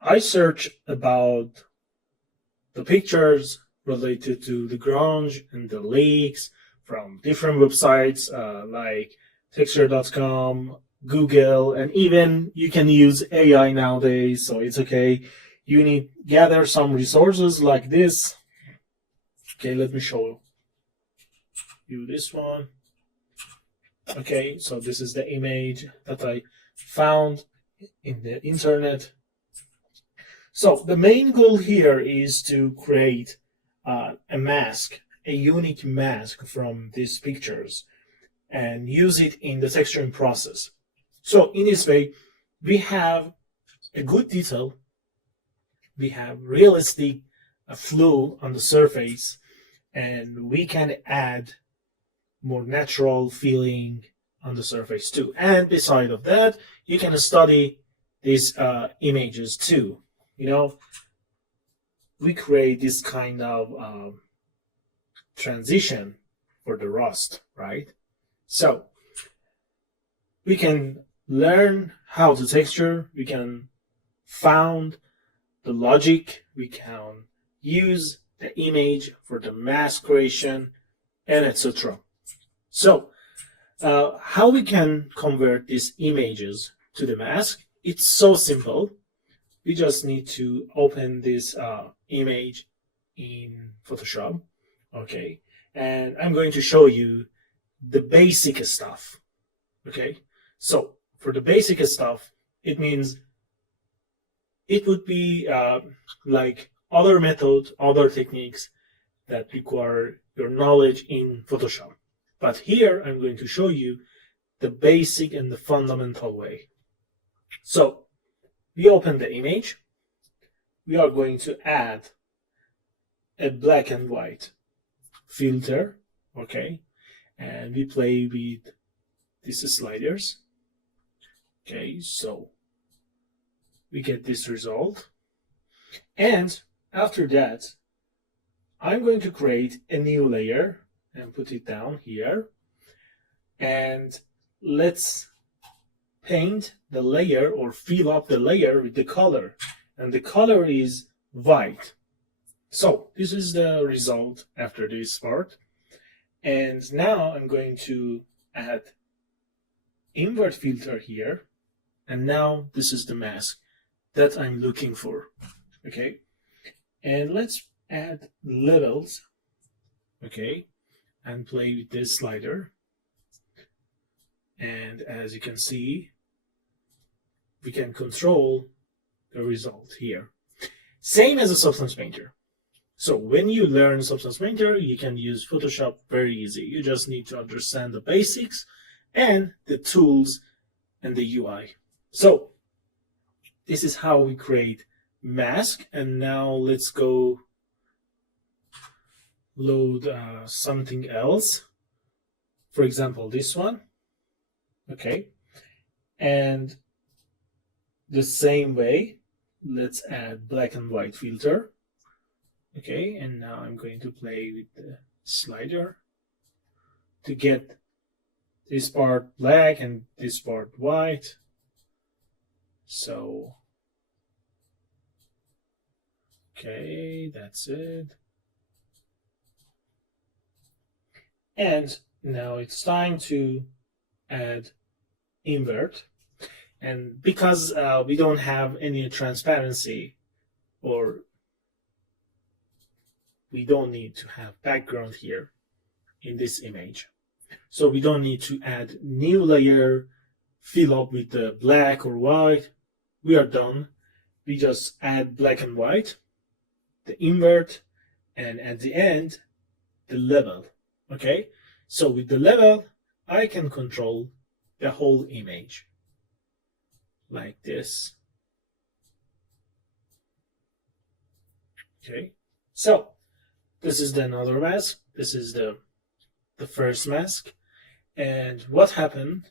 I searched about the pictures related to the grunge and the leaks from different websites like texture.com, Google, and even you can use AI nowadays, so it's okay. You need gather some resources like this. Okay, let me show you this one. Okay, so this is the image that I found in the internet. So the main goal here is to create a mask, a unique mask from these pictures, and use it in the texturing process. So in this way, we have a good detail, we have realistic flow on the surface, and we can add more natural feeling on the surface too. And beside of that, you can study these images too. You know, we create this kind of transition for the rust, right? So we can learn how to texture, we can found the logic, we can use the image for the mask creation, and etc. So how we can convert these images to the mask? It's so simple. We just need to open this image in Photoshop, okay? And I'm going to show you the basic stuff, okay? So for the basic stuff, it means it would be like other methods, other techniques that require your knowledge in Photoshop. But here I'm going to show you the basic and the fundamental way. So we open the image. We are going to add a black and white filter, okay? And we play with these sliders. Okay, so we get this result. And after that, I'm going to create a new layer and put it down here. And let's paint the layer or fill up the layer with the color. And the color is white. So this is the result after this part. And now I'm going to add invert filter here. And now this is the mask that I'm looking for. Okay. And let's add levels. Okay. And play with this slider. And as you can see, we can control the result here. Same as a Substance Painter. So when you learn Substance Painter, you can use Photoshop very easy. You just need to understand the basics and the tools and the UI. So this is how we create mask. And now let's go load something else. For example, this one. Okay. And the same way, let's add black and white filter. Okay, and now I'm going to play with the slider to get this part black and this part white. So, okay, that's it. And now it's time to add invert. And because we don't have any transparency, or we don't need to have background here in this image, so we don't need to add new layer, fill up with the black or white. We are done. We just add black and white, the invert, and at the end, the level. Okay, so with the level, I can control the whole image. Like this. Okay, so this is the another mask. This is the first mask. And what happened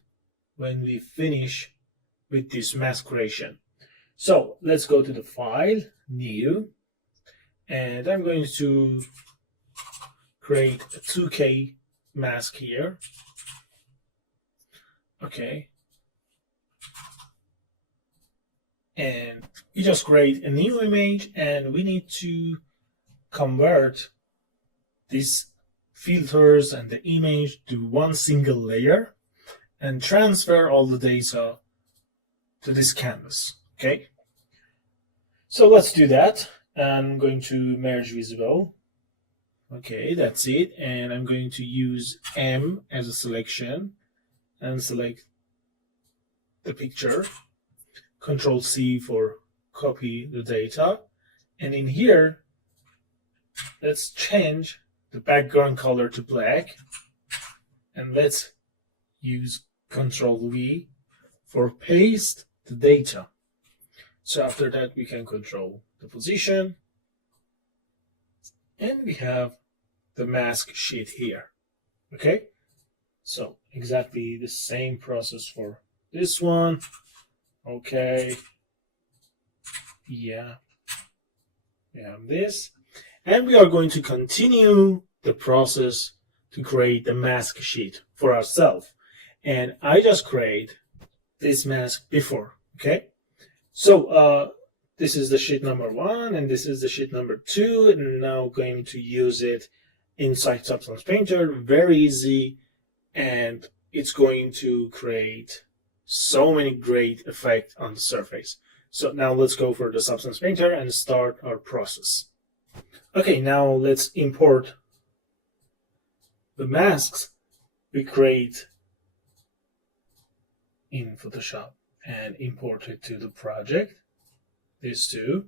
when we finish with this mask creation? So let's go to the file, new, and I'm going to create a 2K mask here. Okay. and we just create a new image, and we need to convert these filters and the image to one single layer and transfer all the data to this canvas. Okay, so let's do that. I'm going to merge visible. Okay, that's it, and I'm going to use M as a selection and select the picture. Control C for copy the data, and in here let's change the background color to black, and let's use Control V for paste the data. So after that we can control the position, and we have the mask sheet here. Okay, so exactly the same process for this one. Okay, yeah, we have this, and we are going to continue the process to create the mask sheet for ourselves. And I just create this mask before. Okay, so this is the sheet number 1, and this is the sheet number 2, and now going to use it inside Substance Painter. Very easy, and it's going to create so many great effects on the surface. So now let's go for the Substance Painter and start our process. Okay, now let's import the masks we create in Photoshop and import it to the project, these two.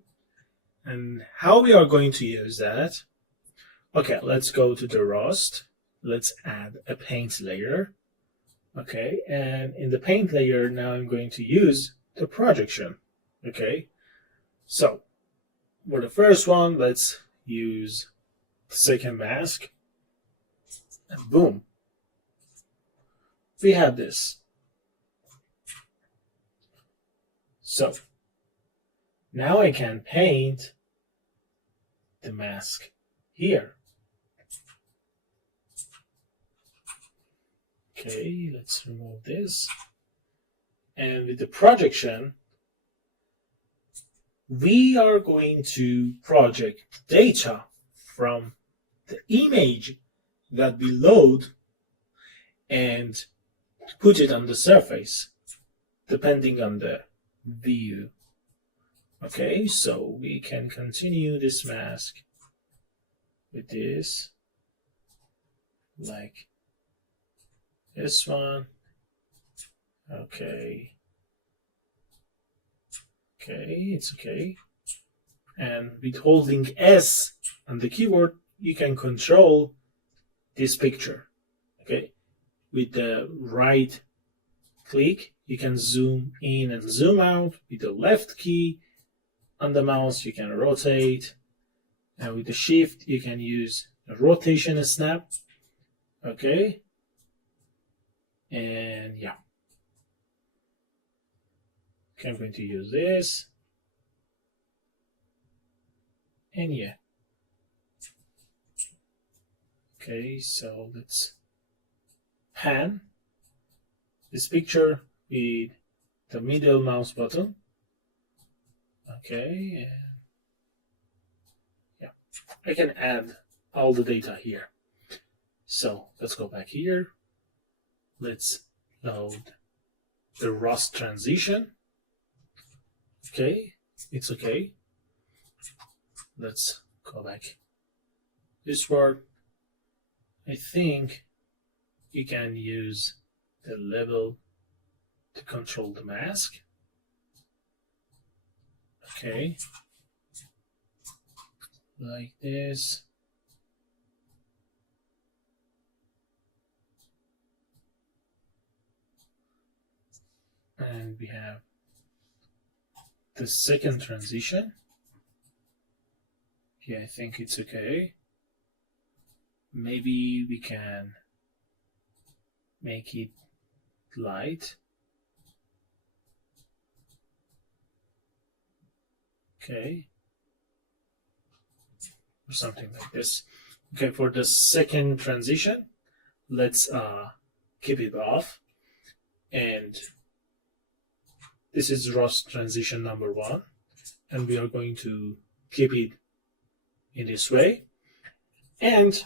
And how we are going to use that? Okay, let's go to the Rust. Let's add a paint layer. Okay, and in the paint layer, now I'm going to use the projection. Okay, so for the first one, let's use the second mask, and boom, we have this. So now I can paint the mask here. Okay, let's remove this. And with the projection, we are going to project data from the image that we load and put it on the surface, depending on the view. Okay, so we can continue this mask with this, like this one. Okay, it's okay. And with holding S on the keyboard, you can control this picture. Okay, with the right click, you can zoom in and zoom out. With the left key on the mouse, you can rotate. And with the shift, you can use a rotation snap. Okay, and yeah. Okay, I'm going to use this. And yeah. Okay, so let's pan this picture with the middle mouse button. Okay, and yeah, I can add all the data here. So let's go back here. Let's load the Rust transition. Okay, it's okay. Let's go back this word. I think you can use the level to control the mask. Okay, like this. And we have the second transition. Yeah, I think it's okay. Maybe we can make it light. Okay, or something like this. Okay, for the second transition, let's keep it off, and this is rust transition number 1, and we are going to keep it in this way. And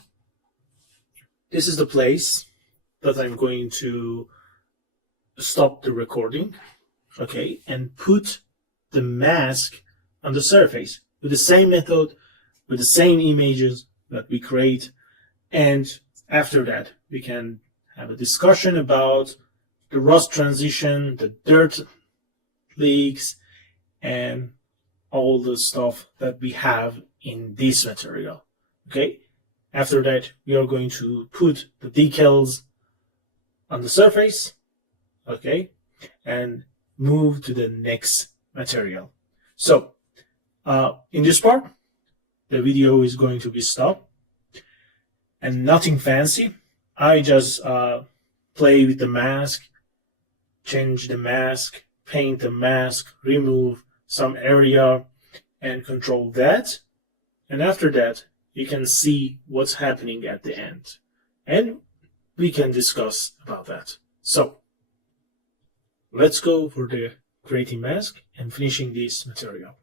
this is the place that I'm going to stop the recording, okay, and put the mask on the surface with the same method, with the same images that we create. And after that, we can have a discussion about the rust transition, the dirt leaks, and all the stuff that we have in this material. Okay. After that, we are going to put the decals on the surface, okay, and move to the next material. So, in this part, the video is going to be stopped, and nothing fancy. I just play with the mask, change the mask, paint the mask, remove some area, and control that. And after that, you can see what's happening at the end. And we can discuss about that. So, let's go for the creating mask and finishing this material.